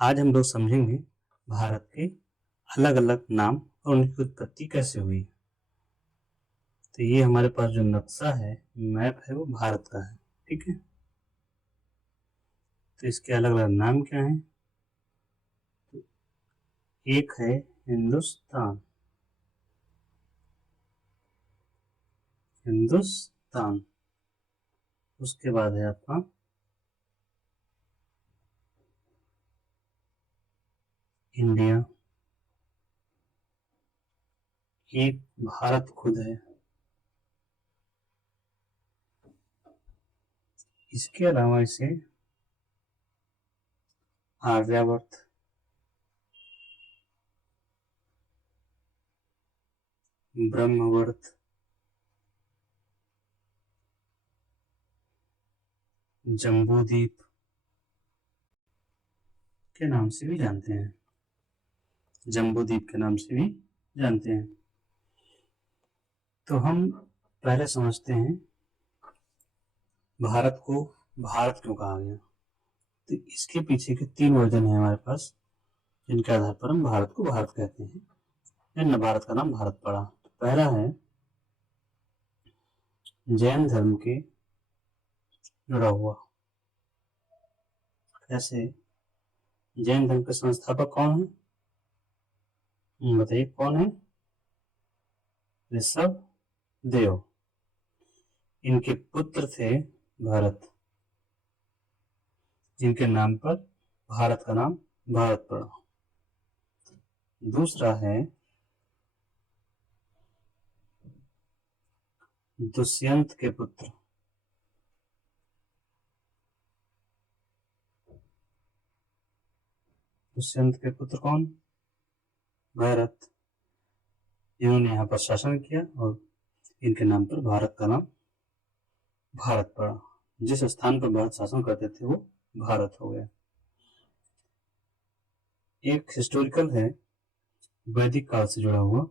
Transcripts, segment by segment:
आज हम लोग समझेंगे भारत के अलग अलग नाम और उनकी उत्पत्ति कैसे हुई। तो ये हमारे पास जो नक्शा है, मैप है, वो भारत का है। ठीक है, तो इसके अलग अलग नाम क्या हैं? तो एक है हिंदुस्तान, हिंदुस्तान। उसके बाद है आपका इंडिया, एक भारत खुद है। इसके अलावा इसे आर्यवर्त, ब्रह्मवर्त, जम्बूद्वीप के नाम से भी जानते हैं, जम्बूद्वीप के नाम से भी जानते हैं। तो हम पहले समझते हैं भारत को भारत क्यों कहा गया। तो इसके पीछे के 3 वर्जन है हमारे पास, जिनके आधार पर हम भारत को भारत कहते हैं या न भारत का नाम भारत पड़ा। तो पहला है जैन धर्म के जुड़ा हुआ। कैसे? जैन धर्म के संस्थापक कौन है? बताइए कौन है? ऋषभ देव। इनके पुत्र थे भरत, जिनके नाम पर भारत का नाम भारत पड़ा। दूसरा है दुष्यंत के पुत्र, दुष्यंत के पुत्र कौन? भरत। इन्होंने यहाँ पर शासन किया और इनके नाम पर भारत का नाम भारत पड़ा। जिस स्थान पर भारत शासन करते थे वो भारत हो गया। एक हिस्टोरिकल है वैदिक काल से जुड़ा हुआ।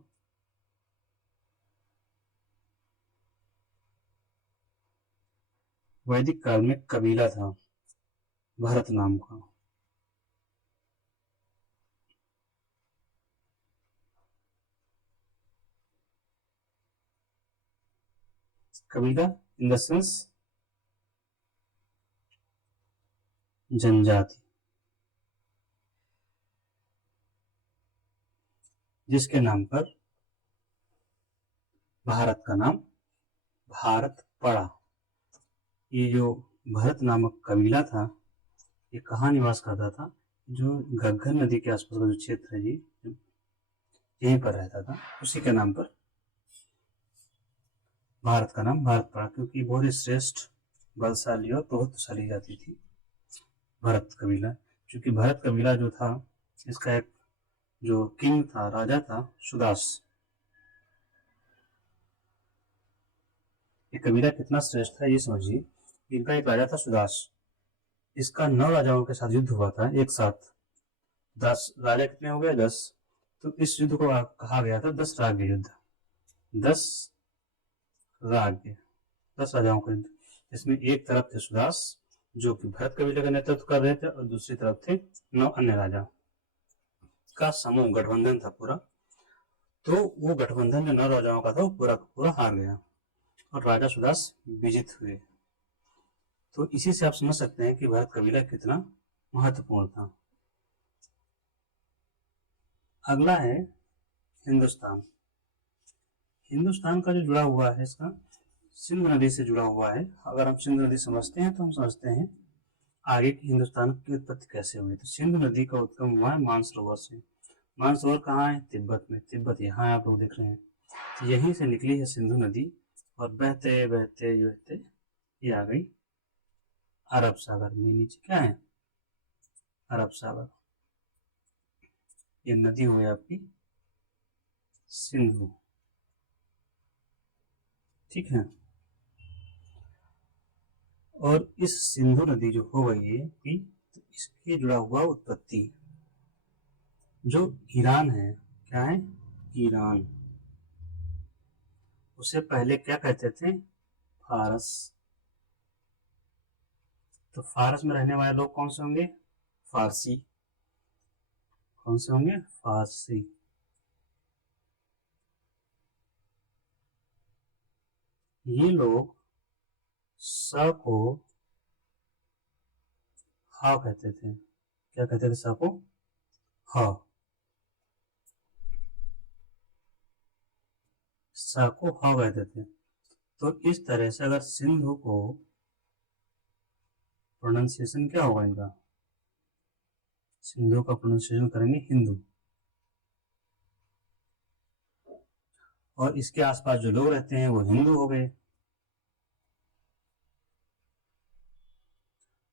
वैदिक काल में कबीला था भरत नाम का। कबीला इन द सेंस जनजाति, जिसके नाम पर भारत का नाम भारत पड़ा। ये जो भरत नामक कबीला था, ये कहाँ निवास करता था? जो घग्गर नदी के आसपास का जो क्षेत्र है जी, यहीं पर रहता था। उसी के नाम पर भारत का नाम भारत पड़ा, क्योंकि बहुत ही श्रेष्ठ, बलशाली और प्रभुत्वशाली जाति थी भरत कबीला। क्योंकि भरत कबीला जो था, इसका एक जो किंग था, राजा था, सुदास। ये कबीला कितना श्रेष्ठ था ये समझिए। इनका एक राजा था सुदास, इसका 9 राजाओं के साथ युद्ध हुआ था एक साथ। 10 राजा कितने हो गए? 10। तो इस युद्ध को कहा गया था 10 राज्य युद्ध। 10 राज्य, 10 राजाओं का युद्ध। इसमें एक तरफ थे सुदास, जो कि भरत कबीले का नेतृत्व कर रहे थे, और दूसरी तरफ थे 9 अन्य राजा का समूह, गठबंधन था पूरा। तो वो गठबंधन जो 9 राजाओं का था, वो पूरा पूरा हार गया और राजा सुदास विजित हुए। तो इसी से आप समझ सकते हैं कि भरत कबीला कितना महत्वपूर्ण था। अगला है हिंदुस्तान। हिंदुस्तान का जो जुड़ा हुआ है, इसका सिंध नदी से जुड़ा हुआ है। अगर हम सिंध नदी समझते हैं तो हम समझते हैं आगे की हिंदुस्तान की उत्पत्ति कैसे हुई। तो सिंधु नदी का उद्गम हुआ है मानसरोवर से। मानसरोवर कहाँ है? तिब्बत में। तिब्बत यहाँ आप लोग देख रहे हैं। तो यहीं से निकली है सिंधु नदी और बहते बहते बहते ये आ गई अरब सागर में। नीचे क्या है? अरब सागर। ये नदी हुई आपकी सिंधु। ठीक है, और इस सिंधु नदी जो हो गई है कि, तो इसके जुड़ा हुआ उत्पत्ति जो ईरान है, क्या है? ईरान। उसे पहले क्या कहते थे? फारस। तो फारस में रहने वाले लोग कौन से होंगे? फारसी। कौन से होंगे? फारसी। ये लोग स को हा कहते थे। क्या कहते थे? स को हा। स को हा कहते थे। तो इस तरह से अगर सिंधु को प्रोनाउंसिएशन क्या होगा इनका? सिंधु का प्रोनाउंसिएशन करेंगे हिंदू। और इसके आसपास जो लोग रहते हैं वो हिंदू हो गए।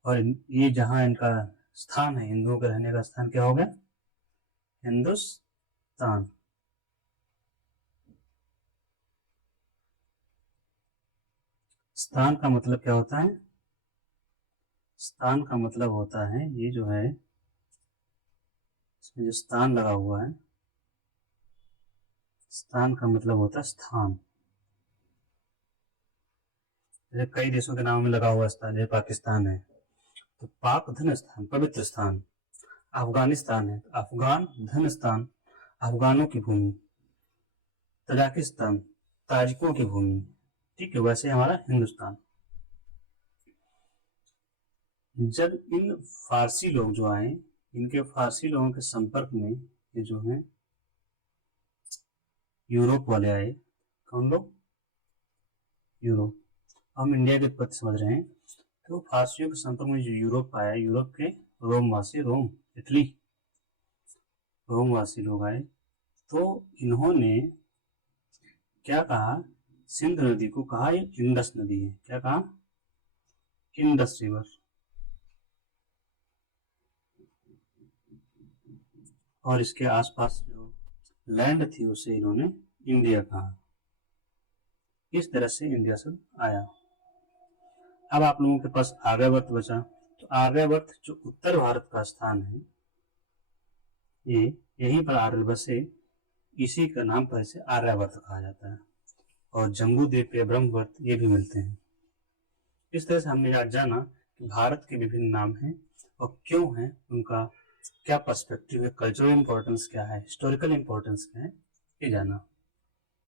और ये जहां इनका स्थान है, हिंदुओं के रहने का स्थान, क्या हो गया? हिंदुस्तान। स्थान का मतलब क्या होता है? स्थान का मतलब होता है, ये जो है इसमें जो स्थान लगा हुआ है, स्थान का मतलब होता है स्थान। जैसे कई देशों के नाम में लगा हुआ स्थान, जैसे पाकिस्तान है तो पाक धन स्थान, पवित्र स्थान। अफगानिस्तान है तो अफगान धन स्थान, अफगानों की भूमि। तजाकिस्तान, ताजिकों की भूमि। ठीक है, वैसे हमारा हिंदुस्तान। जब इन फारसी लोग जो आए, इनके फारसी लोगों के संपर्क में ये जो है यूरोप वाले आए। कौन लोग? यूरोप। हम इंडिया की उत्पत्ति समझ रहे हैं। तो फारसियों के संपर्क में जो यूरोप आया, यूरोप के रोमवासी, रोम इटली, रोमवासी लोग आए तो इन्होंने क्या कहा? सिंध नदी को कहा ये इंडस नदी है। क्या कहा? Indus river. और इसके आसपास जो लैंड थी उसे इन्होंने इंडिया कहा। इस तरह से इंडिया शब्द आया। अब आप लोगों के पास आर्यावर्त बचा। तो आर्यावर्त जो उत्तर भारत का स्थान है, ये यहीं पर आर्य बसे, इसी का नाम पर इसे आर्यावर्त कहा जाता है। और जम्बू द्वीप पे ब्रह्मवर्त ये भी मिलते हैं। इस तरह से हमने आज जाना कि भारत के विभिन्न नाम हैं और क्यों हैं, उनका क्या पर्सपेक्टिव है, कल्चरल इंपॉर्टेंस क्या है, हिस्टोरिकल इंपॉर्टेंस क्या है, ये जाना।